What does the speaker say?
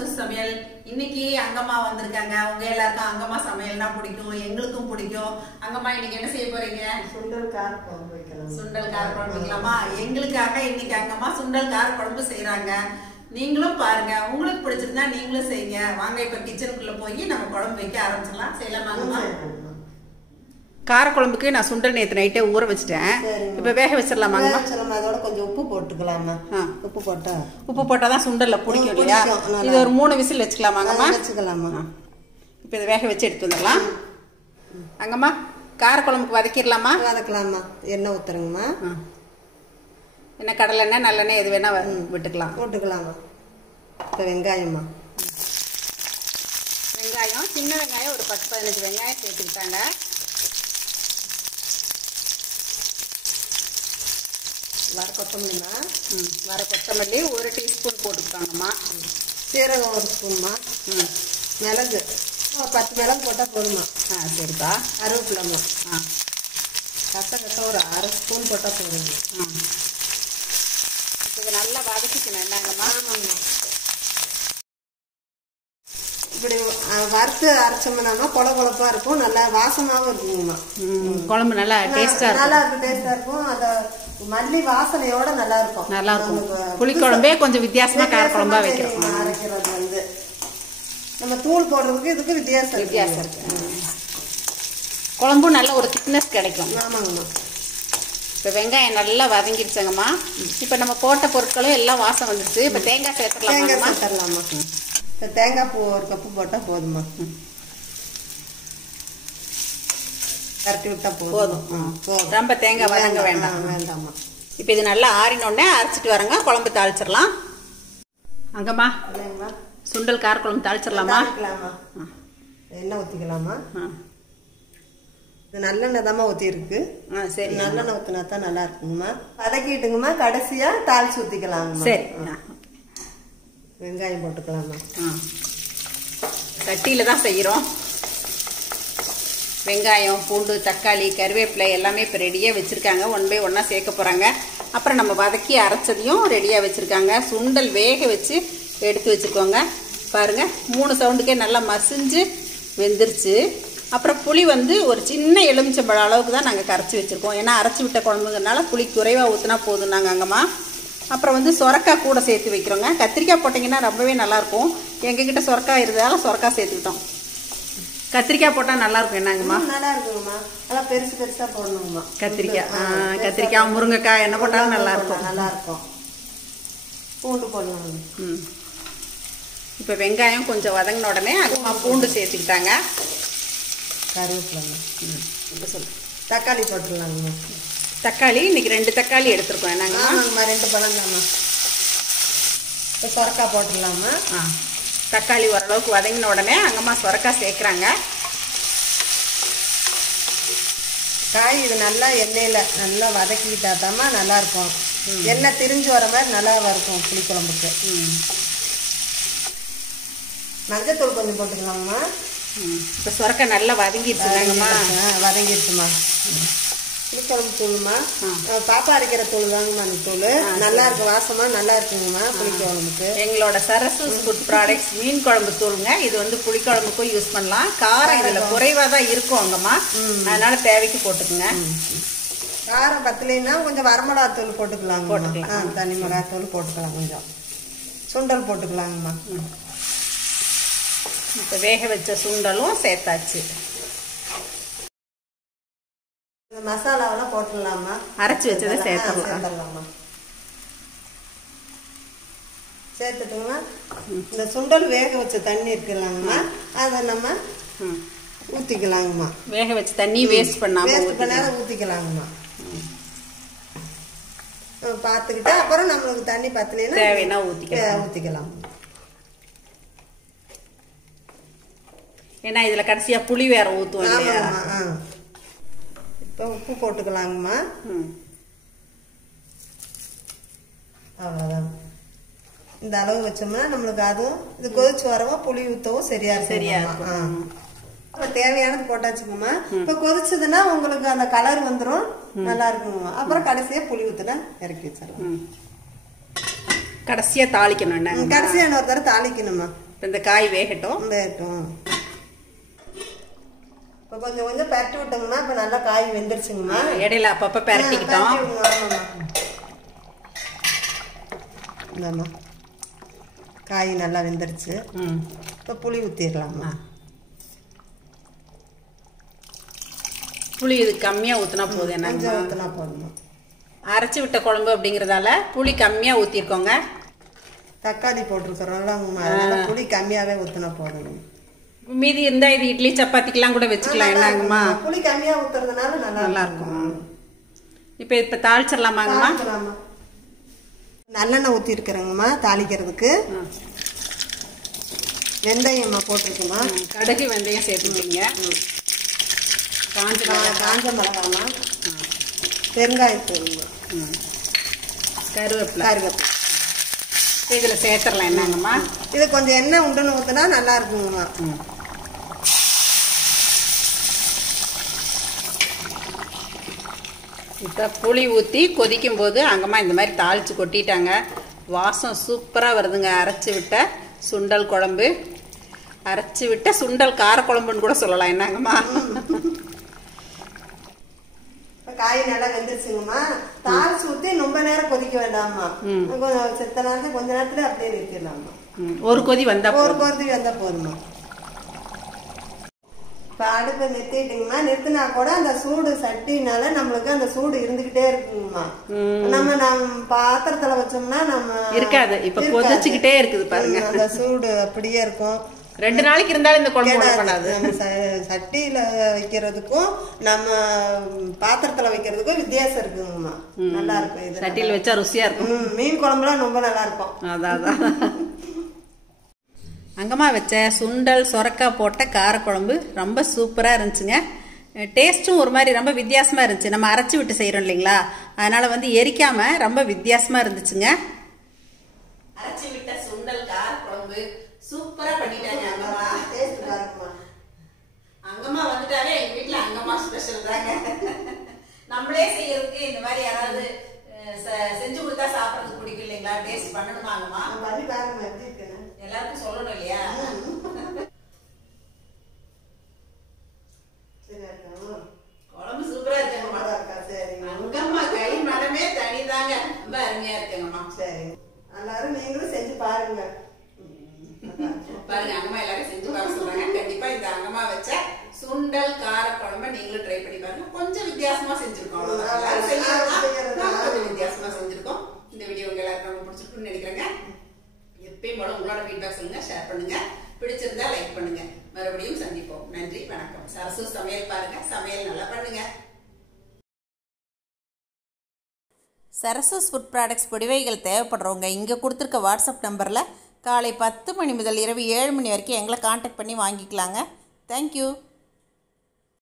சரசு சமையல். இன்னைக்கு அங்கம்மா வந்திருக்காங்க. உங்க எல்லாருக்கும் அங்கம்மா சமையல்னா பிடிக்கும், எங்களுக்கும் பிடிக்கும். அங்கம்மா இன்னைக்கு என்ன செய்ய போறீங்க? சுண்டல் கார குழம்பு வைக்கலாம். சுண்டல் கார குழம்பு வைக்கலாமா? எங்களுக்காக இன்னைக்கு அங்கம்மா சுண்டல் கார குழம்பு செய்யறாங்க. நீங்களும் பாருங்க, உங்களுக்கு பிடிச்சிருந்தா நீங்களும் செய்யுங்க. வாங்க இப்ப கிச்சனுக்குள்ள போய் நம்ம குழம்பு வைக்க ஆரம்பிச்சிடலாம். செய்யலாமா? கார குழம்புக்கு நான் சுண்டல் நேற்று நைட்டே ஊற வச்சுட்டேன். இப்ப வேக வச்சிடலாமாங்க? அதோட கொஞ்சம் உப்பு போட்டுக்கலாமா? உப்பு போட்டாதான் சுண்டல்ல பிடிக்கும் இல்லையா? இது ஒரு 3 விசில் வச்சுக்கலாமாங்கம்மா? வச்சுக்கலாமா. இப்ப இதை வேக வச்சு எடுத்து வந்துடலாம். அங்கம்மா கார குழம்புக்கு வதக்கிடலாமா? வதக்கலாமா. எண்ணெய் ஊத்துறங்கம்மா. என்ன கடலை எண்ணெய் நல்லெண்ணெய் எது வேணா விட்டுக்கலாம். போட்டுக்கலாமா. இப்போ வெங்காயம்மா. வெங்காயம் சின்ன வெங்காயம் ஒரு 10-15 வெங்காயம் சேர்த்துக்கிட்டாங்க. வர கொத்தமல்லிமா. வர கொத்தமல்லி 1 டீஸ்பூன் போட்டுக்கிட்டாங்கம்மா. சீரகம் 1 ஸ்பூன்மா. மிளகு 10 மிளகு போட்டால் போதுமா. சரிப்பா. கருவேப்பிலம்மா. கட்ட ஒரு 1/2 ஸ்பூன் போட்டால் போதுங்க. இது நல்லா வதக்கிக்கணும். என்னங்கம்மா? ஆமாம்மா. இப்படி வறுத்து அரைச்சோம்னா கொழப்பா இருக்கும், நல்லா வாசமாகவும் இருக்குங்கம்மா. குழம்பு நல்லா டேஸ்டா இருக்கும். டேஸ்டா இருக்கும். அந்த மல்லி வாசனையோட நல்லா இருக்கும். நல்லா இருக்கும். புளிக்குழம்பே கொஞ்சம் வித்தியாசமா கார குழம்பா வைக்கிறோம். அரைக்கிறது வந்து நம்ம தூள் போடுறதுக்கு இதுக்கு வித்தியாசம் இருக்கு. குழம்பும் நல்ல ஒரு திக்னஸ் கிடைக்கும். ஆமாங்கம்மா. இப்போ வெங்காயம் நல்லா வதங்கிடுச்சாங்கம்மா. இப்போ நம்ம போட்ட பொருட்களும் எல்லாம் வாசம் வந்துடுச்சு. இப்போ தேங்காய் சேர்த்துடலாமா? இப்போ தேங்காய் பூ 1 கப்பு போட்டால் போதுமா. கரெக்டி விட்டா போதும். ரொம்ப தேங்காய் வதங்க வேண்டாமா. இப்போ இது நல்லா ஆறினோடனே அரைச்சிட்டு வரங்க. குழம்பு தாளிச்சிடலாம். அங்கம்மா சுண்டல் கார குழம்பு தாளிச்சிடலாமா? எண்ணெய் ஊற்றிக்கலாமா. இது நல்லெண்ணெய் தாம்மா ஊற்றிருக்கு. சரி, நல்லெண்ணெய் ஊற்றினா தான் நல்லா இருக்குங்கம்மா. வதக்கிட்டுங்கம்மா. கடைசியாக தாளிச்சு ஊற்றிக்கலாங்கம்மா. சரி. வெங்காயம் போட்டுக்கலாமா. சட்டியில தான் செய்கிறோம். வெங்காயம், பூண்டு, தக்காளி, கருவேப்பிலை எல்லாமே இப்போ ரெடியாக வச்சுருக்காங்க. 1 பை 1 சேர்க்க போகிறாங்க. அப்புறம் நம்ம வதக்கி அரைச்சதையும் ரெடியாக வச்சுருக்காங்க. சுண்டல் வேக வச்சு எடுத்து வச்சுருக்கோங்க. பாருங்கள், 3 சவுண்டுக்கே நல்லா மசிஞ்சு வெந்துருச்சு. அப்புறம் புளி வந்து ஒரு சின்ன எலுமிச்சம்பழம் அளவுக்கு தான் நாங்கள் கரைச்சி வச்சுருக்கோம். ஏன்னா அரைச்சி விட்ட குழம்புங்கிறனால புளி குறைவாக ஊற்றினா போதும் நாங்கள் அங்கம்மா. அப்புறம் வந்து சொரக்காய் கூட சேர்த்து வைக்கிறோங்க. கத்திரிக்காய் போட்டிங்கன்னா ரொம்பவே நல்லாயிருக்கும். எங்ககிட்ட சொரக்காய் இருந்ததால சொரக்காய் சேர்த்துக்கிட்டோம். கத்திரிக்காய் போட்டால் நல்லாயிருக்கும். என்னங்கம்மா? நல்லா இருக்குங்கம்மா. நல்லா பெருசாக போடணுங்கம்மா. கத்திரிக்காய் முருங்கைக்காய் என்ன போட்டாலும் நல்லாயிருக்கும். நல்லாயிருக்கும். பூண்டு போடணும். இப்போ வெங்காயம் கொஞ்சம் வதங்கின உடனே அங்கம்மா பூண்டு சேர்த்துக்கிட்டாங்க. கருவேப்பிலை. இப்போ சொல்லு. தக்காளி போட்டுடலாங்கம்மா. தக்காளி இன்னைக்கு 2 தக்காளி எடுத்துருக்கோம். என்னங்கம்மா? 2 பழம் தாம்மா. இப்போ சொரக்காய் போட்டுடலாமா. தக்காளி ஓரளவுக்கு வதங்கின உடனே அங்கம்மா சொரக்காய் சேர்க்குறாங்க. காய் இது நல்லா எண்ணெயில் நல்லா வதக்கிட்டாதாம்மா நல்லாயிருக்கும். எண்ணெய் திரிஞ்சு வர மாதிரி நல்லா இருக்கும் புளிக்குழம்புக்கு. மஞ்சத்தூள் கொஞ்சம் போட்டுக்கலாங்கம்மா. இப்போ சொரக்காய் நல்லா வதங்கிடுச்சுங்கம்மா. வதங்கிடுச்சுமா. புளிக்குழம்பு தூளுமா. பாப்பா அரைக்கிற தூள் தாங்கம்மா. அந்த தூள் நல்லா இருக்கு, வாசமா நல்லா இருக்குங்கம்மா புளிக்குழம்புக்கு. எங்களோட சரசு ஃபுட் ப்ராடக்ட்ஸ் மீன் குழம்பு தூளுங்க. இது வந்து புளிக்குழம்புக்கும் யூஸ் பண்ணலாம். காரம் இதில் குறைவாக தான் இருக்கும் அங்கம்மா. அதனால தேவைக்கு போட்டுக்குங்க. காரம் பத்தலைன்னா கொஞ்சம் வரமிளகாத்தூள் போட்டுக்கலாங்க. தனி மிளகாத்தூள் போட்டுக்கலாம். கொஞ்சம் சுண்டல் போட்டுக்கலாங்கம்மா. இப்போ வேக வச்ச சுண்டலும் சேர்த்தாச்சு. மசாலாவெல்லாம் போட்டுடலாமா. அரைச்சி வச்சதை சேர்த்துடலாமா. சேர்த்துட்டுங்கம்மா. இந்த சுண்டல் வேக வச்ச தண்ணி இருக்குல்லாங்கம்மா, அதை நம்ம ஊற்றிக்கலாங்கம்மா. வேக வச்ச தண்ணி வேஸ்ட் பண்ணாத ஊற்றிக்கலாங்கம்மா. பார்த்துக்கிட்டு அப்புறம் நம்மளுக்கு தண்ணி பத்தலைன்னா தேவைன்னா ஊற்றிக்கலாம். ஏன்னா இதில் கடைசியாக புளி வேற ஊற்றுவோம் இல்லையா? இப்போ உப்பு போட்டுக்கலாங்கம்மா. அவ்வளோதான். இந்த அளவு வச்சோம்னா நம்மளுக்கு அதுவும் இது கொதிச்சு வரவும் புளி ஊற்றவும் சரியா இருக்கும். இப்போ தேவையானது போட்டாச்சுங்கம்மா. இப்போ கொதிச்சதுன்னா உங்களுக்கு அந்த கலர் வந்துடும், நல்லா இருக்குங்கம்மா. அப்புறம் கடைசியாக புளி ஊற்றினா இறக்கி வச்சிடலாம். கடைசியாக தாளிக்கணும். கடைசியாக இன்னொரு தடவை தாளிக்கணுமா. இந்த காய் வேகட்டும். இப்போ கொஞ்சம் கொஞ்சம் பரட்டி விட்டோம்னா இப்போ நல்லா காய் வெந்துருச்சுங்கம்மா. இடையில அப்பப்போ பரட்டிக்கிட்டோம். இந்தாம்மா காய் நல்லா வெந்துருச்சு. இப்போ புளி ஊற்றிடலாம்மா. புளி இது கம்மியாக ஊற்றினா போதும். என்ன ஊற்றினா போதுமா. அரைச்சி விட்ட குழம்பு அப்படிங்கிறதால புளி கம்மியாக ஊற்றிருக்கோங்க. தக்காளி போட்டிருக்கிறோம்ல, அதனால புளி கம்மியாகவே ஊற்றினா போதும். மீதி இருந்தால் இது இட்லி சப்பாத்திக்கெல்லாம் கூட வச்சுக்கலாம். என்னங்கம்மா புளி கம்மியாக ஊற்றுறதுனால நல்லா இருக்கும். இப்போ தாளிச்சிடலாமாங்கம்மா? நல்லெண்ணெய் ஊற்றிருக்கிறேங்கம்மா தாளிக்கிறதுக்கு. வெந்தயம்மா போட்டிருக்குமா. கடுகு வெந்தயம் சேர்த்துக்கிங்க. காஞ்ச மிளகாமா. பெருங்காயத்தூள். கருவேப்பிலை இதில் சேர்த்துடலாம். என்னங்கம்மா இது கொஞ்சம் எண்ணெய் உண்டுன்னு ஊற்றினா நல்லா இருக்குங்கம்மா. இப்போ புளி ஊற்றி கொதிக்கும் போது அங்கம்மா இந்த மாதிரி தாளித்து கொட்டிட்டாங்க. வாசம் சூப்பராக வருதுங்க. அரைச்சி விட்ட சுண்டல் குழம்பு, அரைச்சி விட்ட சுண்டல் காரக்குழம்புன்னு கூட சொல்லலாம். என்னங்கம்மா காய் நல்லா வெந்துருச்சுங்கம்மா. தாளிச்சு ஊற்றி ரொம்ப நேரம் கொதிக்க வேண்டாம்மா. செத்த நேரத்துல கொஞ்ச நேரத்துல அப்படியே நிறுத்திடலாம்மா. ஒரு கொதி வந்தா போதுமா. இப்போ அடுப்பை நிறுத்திட்டீங்கம்மா. நிறுத்தினா கூட அந்த சூடு சட்டினால நம்மளுக்கு அந்த சூடு இருந்துகிட்டே இருக்குங்கம்மா. நம்ம பாத்திரத்துல வச்சோம்னா நம்ம இருக்காது. இப்ப கொதிச்சுக்கிட்டே இருக்குது பாருங்க. அந்த சூடு அப்படியே இருக்கும். 2 நாளைக்கு இருந்தாலும் இந்த குழம்பு பண்ணாது. நம்ம சட்டியில வைக்கிறதுக்கும் நம்ம பாத்திரத்துல வைக்கிறதுக்கும் வித்தியாசம் இருக்குங்கம்மா. நல்லா இருக்கும். இது சட்டியில வச்சா ருசியா இருக்கும். மீன் குழம்புலாம் ரொம்ப நல்லா இருக்கும். அதான் அங்கம்மா வச்ச சுண்டல் சொரக்காய் போட்ட காரக்குழம்பு ரொம்ப சூப்பராக இருந்துச்சுங்க. டேஸ்ட்டும் ஒரு மாதிரி ரொம்ப வித்தியாசமாக இருந்துச்சு. நம்ம அரைச்சி விட்டு செய்கிறோம் இல்லைங்களா, அதனால் எரிக்காமல் ரொம்ப வித்தியாசமாக இருந்துச்சுங்க. அரைச்சி விட்ட சுண்டல் காரக்குழம்பு சூப்பராக பண்ணிட்டாங்க அங்கம்மா. அங்கம்மா வந்துட்டாவே எங்கள் வீட்டில் அங்கம்மா ஸ்பெஷல் தாங்க. நம்மளே செய்யறதுக்கு இந்த மாதிரி யாராவது செஞ்சு கொடுத்தா சாப்பிட்றதுக்கு பிடிக்கும் இல்லைங்களா. டேஸ்ட் பண்ணணுமா அங்கம்மா? பண்ணி பாருங்க, எப்படி இருக்குன்னு எல்லாருக்கும் சொல்லணும் இல்லையா. குழம்பு சூப்பரா இருக்காங்கம்மா. அங்கம்மா கை மனமே தனிதாங்க. ரொம்ப அருமையா இருக்குங்கம்மா. சரி, எல்லாரும் நீங்களும் செஞ்சு பாருங்க. பாருங்க அங்கம்மா எல்லாரும் செஞ்சு பார்க்க சொல்றாங்க. கண்டிப்பா இந்த அங்கம்மா வச்ச சுண்டல் கார குழம்பு நீங்களும் ட்ரை பண்ணி பாருங்க. கொஞ்சம் வித்தியாசமா செஞ்சிருக்கோம். கொஞ்சம் வித்தியாசமா செஞ்சிருக்கோம். இந்த வீடியோ உங்க எல்லாருக்கும் ரொம்ப பிடிச்சிருக்குன்னு நினைக்கிறேங்க. எப்பயும் போல உங்களோட ஃபீட்பேக் சொல்லுங்க, ஷேர் பண்ணுங்க. பிடிச்சிருந்தா லைக் பண்ணுங்க. மறுபடியும் சந்திப்போம். நன்றி, வணக்கம். சரசு சமையல் பாருங்க, சமையல் நல்லா பண்ணுங்க. சரசஸ் ஃபுட் ப்ராடக்ட்ஸ் பொடிவைகள் தேவைப்படுறவங்க இங்கே கொடுத்துருக்க வாட்ஸ்அப் நம்பரில் காலை 10 மணி முதல் இரவு 7 மணி வரைக்கும் எங்களை காண்டாக்ட் பண்ணி வாங்கிக்கலாங்க. தேங்க்யூ.